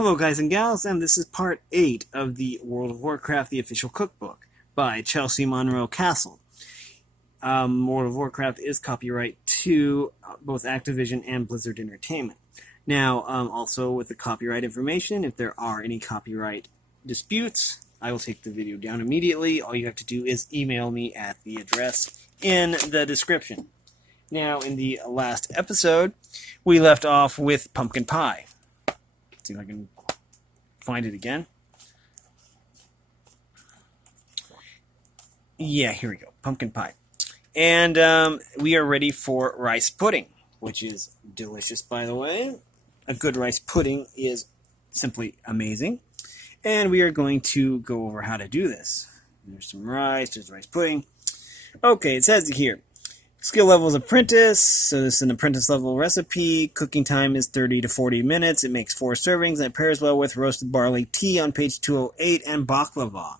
Hello guys and gals, and this is part 8 of the World of Warcraft, the official cookbook by Chelsea Monroe-Cassel. World of Warcraft is copyright to both Activision and Blizzard Entertainment. Now, also with the copyright information, if there are any copyright disputes, I will take the video down immediately. All you have to do is email me at the address in the description. Now, in the last episode, we left off with pumpkin pie. See if I can find it again. Yeah, here we go. Pumpkin pie. And we are ready for rice pudding, which is delicious, by the way. A good rice pudding is simply amazing. And we are going to go over how to do this. There's some rice, there's rice pudding. Okay, it says here. Skill level is apprentice, so this is an apprentice level recipe. Cooking time is 30 to 40 minutes. It makes 4 servings, and it pairs well with roasted barley tea on page 208 and baklava.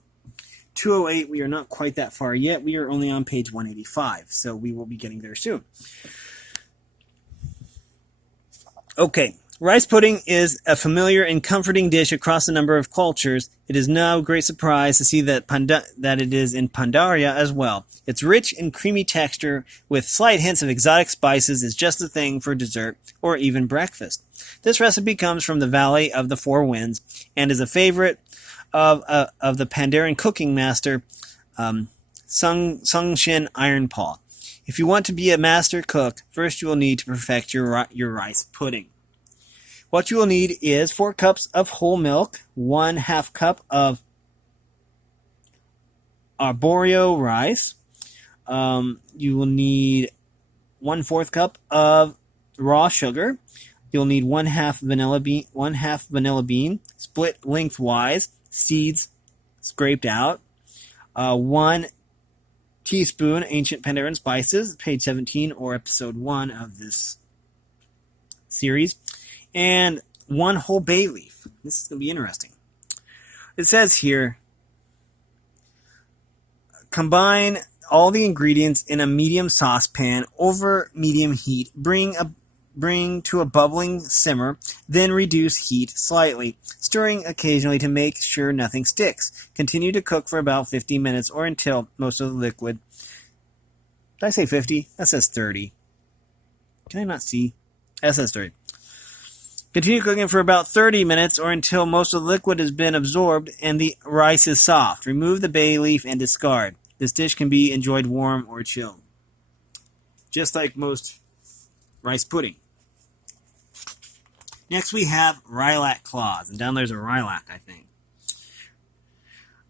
208, we are not quite that far yet. We are only on page 185, so we will be getting there soon. Okay, rice pudding is a familiar and comforting dish across a number of cultures. It is no great surprise to see that it is in Pandaria as well. Its rich and creamy texture with slight hints of exotic spices is just the thing for dessert or even breakfast. This recipe comes from the Valley of the Four Winds and is a favorite of the Pandaren cooking master Sung Shin Ironpaw. If you want to be a master cook, first you will need to perfect your rice pudding. What you will need is 4 cups of whole milk, 1/2 cup of arborio rice. You will need 1/4 cup of raw sugar. You'll need 1/2 vanilla bean, split lengthwise, seeds scraped out. 1 teaspoon ancient Pandaren spices, page 17 or episode 1 of this series, and 1 whole bay leaf. This is going to be interesting. It says here, combine all the ingredients in a medium saucepan over medium heat. Bring to a bubbling simmer, then reduce heat slightly, stirring occasionally to make sure nothing sticks. Continue to cook for about 50 minutes or until most of the liquid... Did I say 50? That says 30. Can I not see? That says 30. Continue cooking for about 30 minutes or until most of the liquid has been absorbed and the rice is soft. Remove the bay leaf and discard. This dish can be enjoyed warm or chilled. Just like most rice pudding. Next we have Rylak Claws. And down there's a Rylak, I think.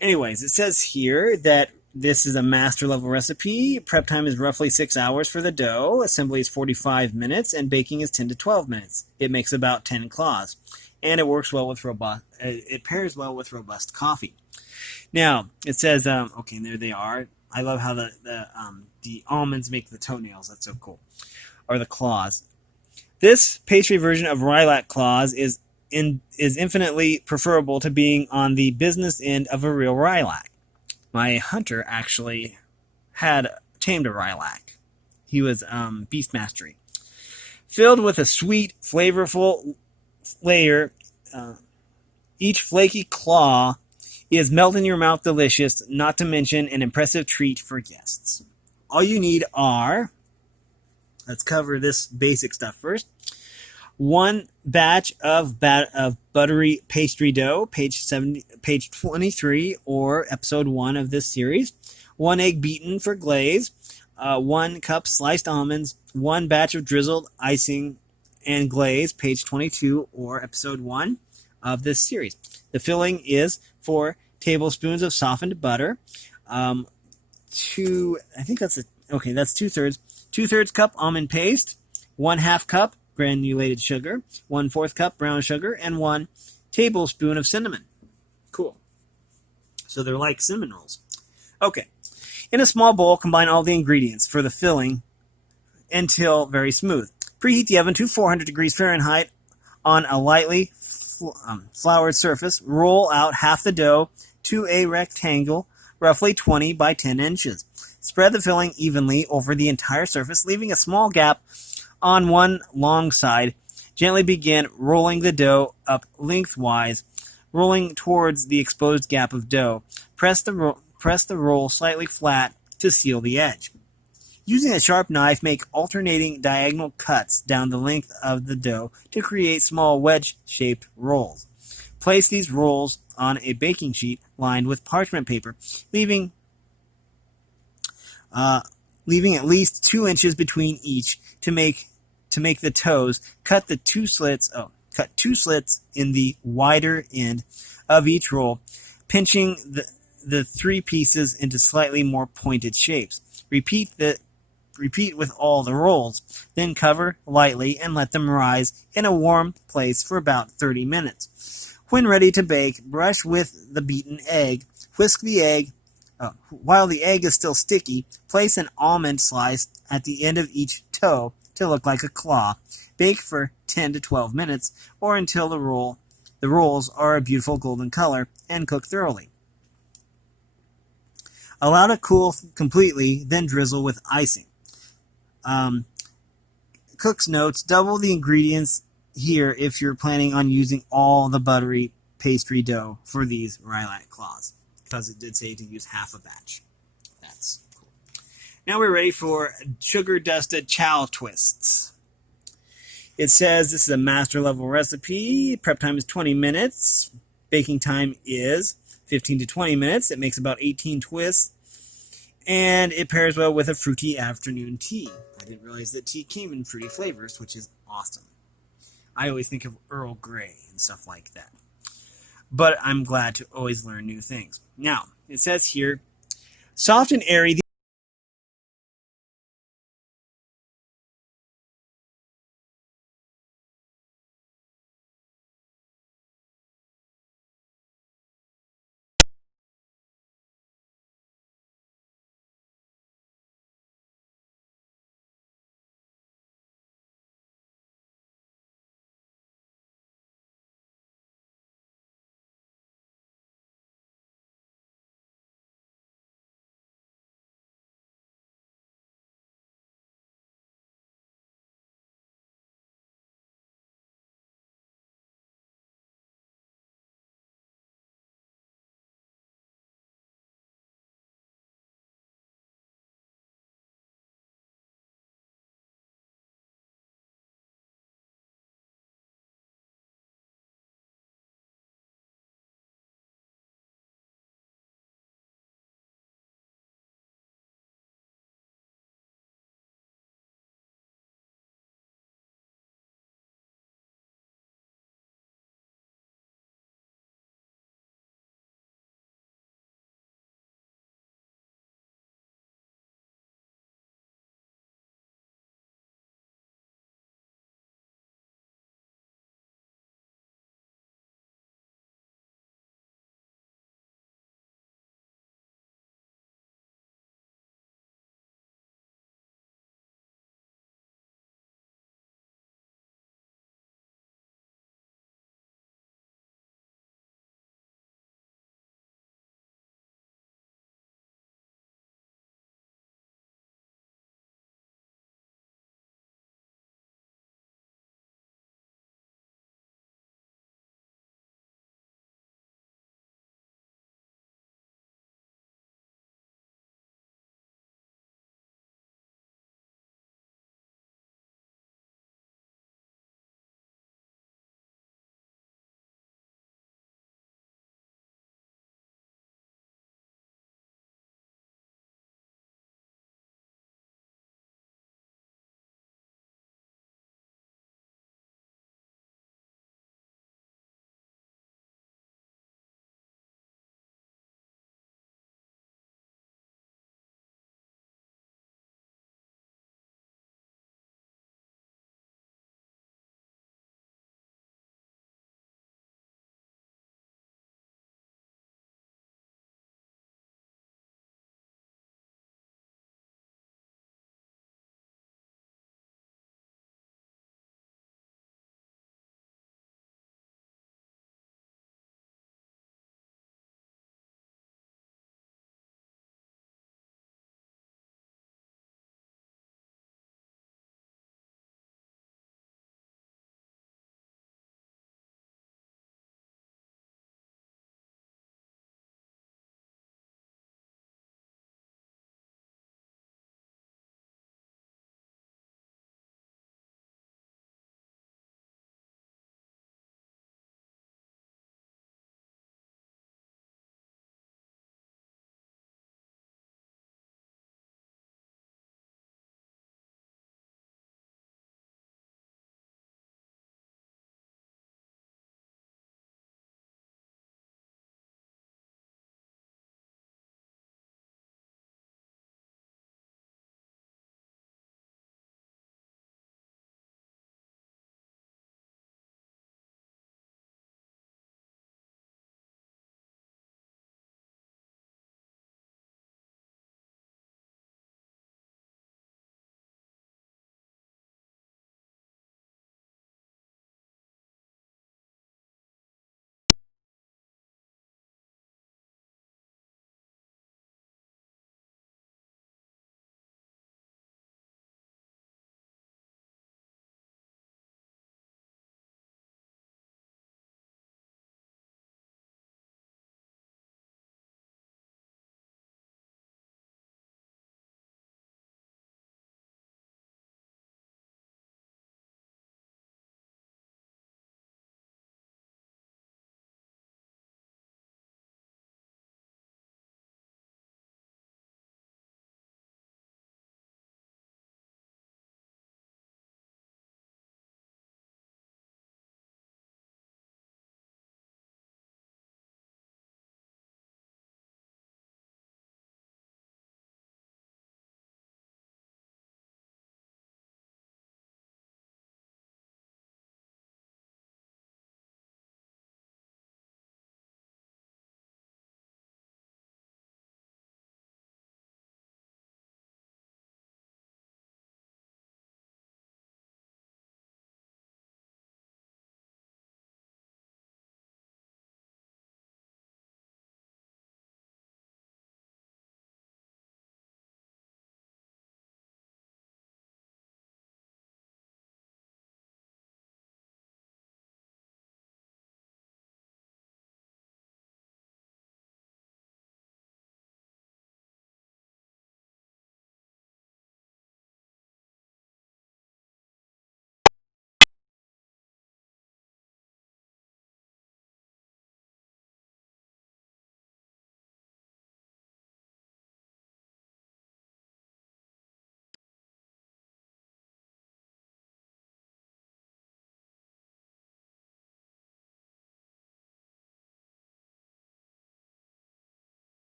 Anyways, it says here that this is a master level recipe. Prep time is roughly 6 hours for the dough. Assembly is 45 minutes. And baking is 10 to 12 minutes. It makes about 10 claws. And it works well with it pairs well with robust coffee. Now, it says, okay, there they are. I love how the almonds make the toenails. That's so cool. Or the claws. This pastry version of Rylak Claws is infinitely preferable to being on the business end of a real Rylak. My hunter actually had tamed a Rylak. He was beast mastery. Filled with a sweet, flavorful layer, each flaky claw is melt in your mouth delicious, not to mention an impressive treat for guests. All you need are, let's cover this basic stuff first. 1 batch of buttery pastry dough, page 23 or episode 1 of this series. 1 egg beaten for glaze. 1 cup sliced almonds. 1 batch of drizzled icing and glaze, page 22 or episode 1 of this series. The filling is 4 tablespoons of softened butter. I think that's that's 2/3. 2/3 cup almond paste. 1/2 cup granulated sugar. 1/4 cup brown sugar. And 1 tablespoon of cinnamon. Cool. So they're like cinnamon rolls. Okay. In a small bowl, combine all the ingredients for the filling until very smooth. Preheat the oven to 400 degrees Fahrenheit on a lightly floured surface. Roll out half the dough to a rectangle, roughly 20 by 10 inches. Spread the filling evenly over the entire surface, leaving a small gap on one long side Gently begin rolling the dough up lengthwise, rolling towards the exposed gap of dough. Press the roll slightly flat to seal the edge. Using a sharp knife, make alternating diagonal cuts down the length of the dough to create small wedge-shaped rolls. Place these rolls on a baking sheet lined with parchment paper, leaving at least 2 inches between each to make the toes. Cut 2 slits in the wider end of each roll, pinching the 3 pieces into slightly more pointed shapes. Repeat with all the rolls. Then cover lightly and let them rise in a warm place for about 30 minutes. When ready to bake, brush with the beaten egg. Whisk the egg. While the egg is still sticky, place an almond slice at the end of each toe to look like a claw. Bake for 10 to 12 minutes or until the rolls are a beautiful golden color and cook thoroughly. Allow to cool completely, then drizzle with icing. Cook's notes: double the ingredients here if you're planning on using all the buttery pastry dough for these Rylak Claws, because it did say to use half a batch. That's cool. Now we're ready for sugar-dusted chow twists. It says this is a master level recipe. Prep time is 20 minutes. Baking time is 15 to 20 minutes. It makes about 18 twists. And it pairs well with a fruity afternoon tea. I didn't realize that tea came in fruity flavors, which is awesome. I always think of Earl Grey and stuff like that. But I'm glad to always learn new things. Now, it says here, soft and airy.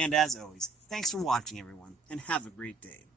And as always, thanks for watching, everyone, and have a great day.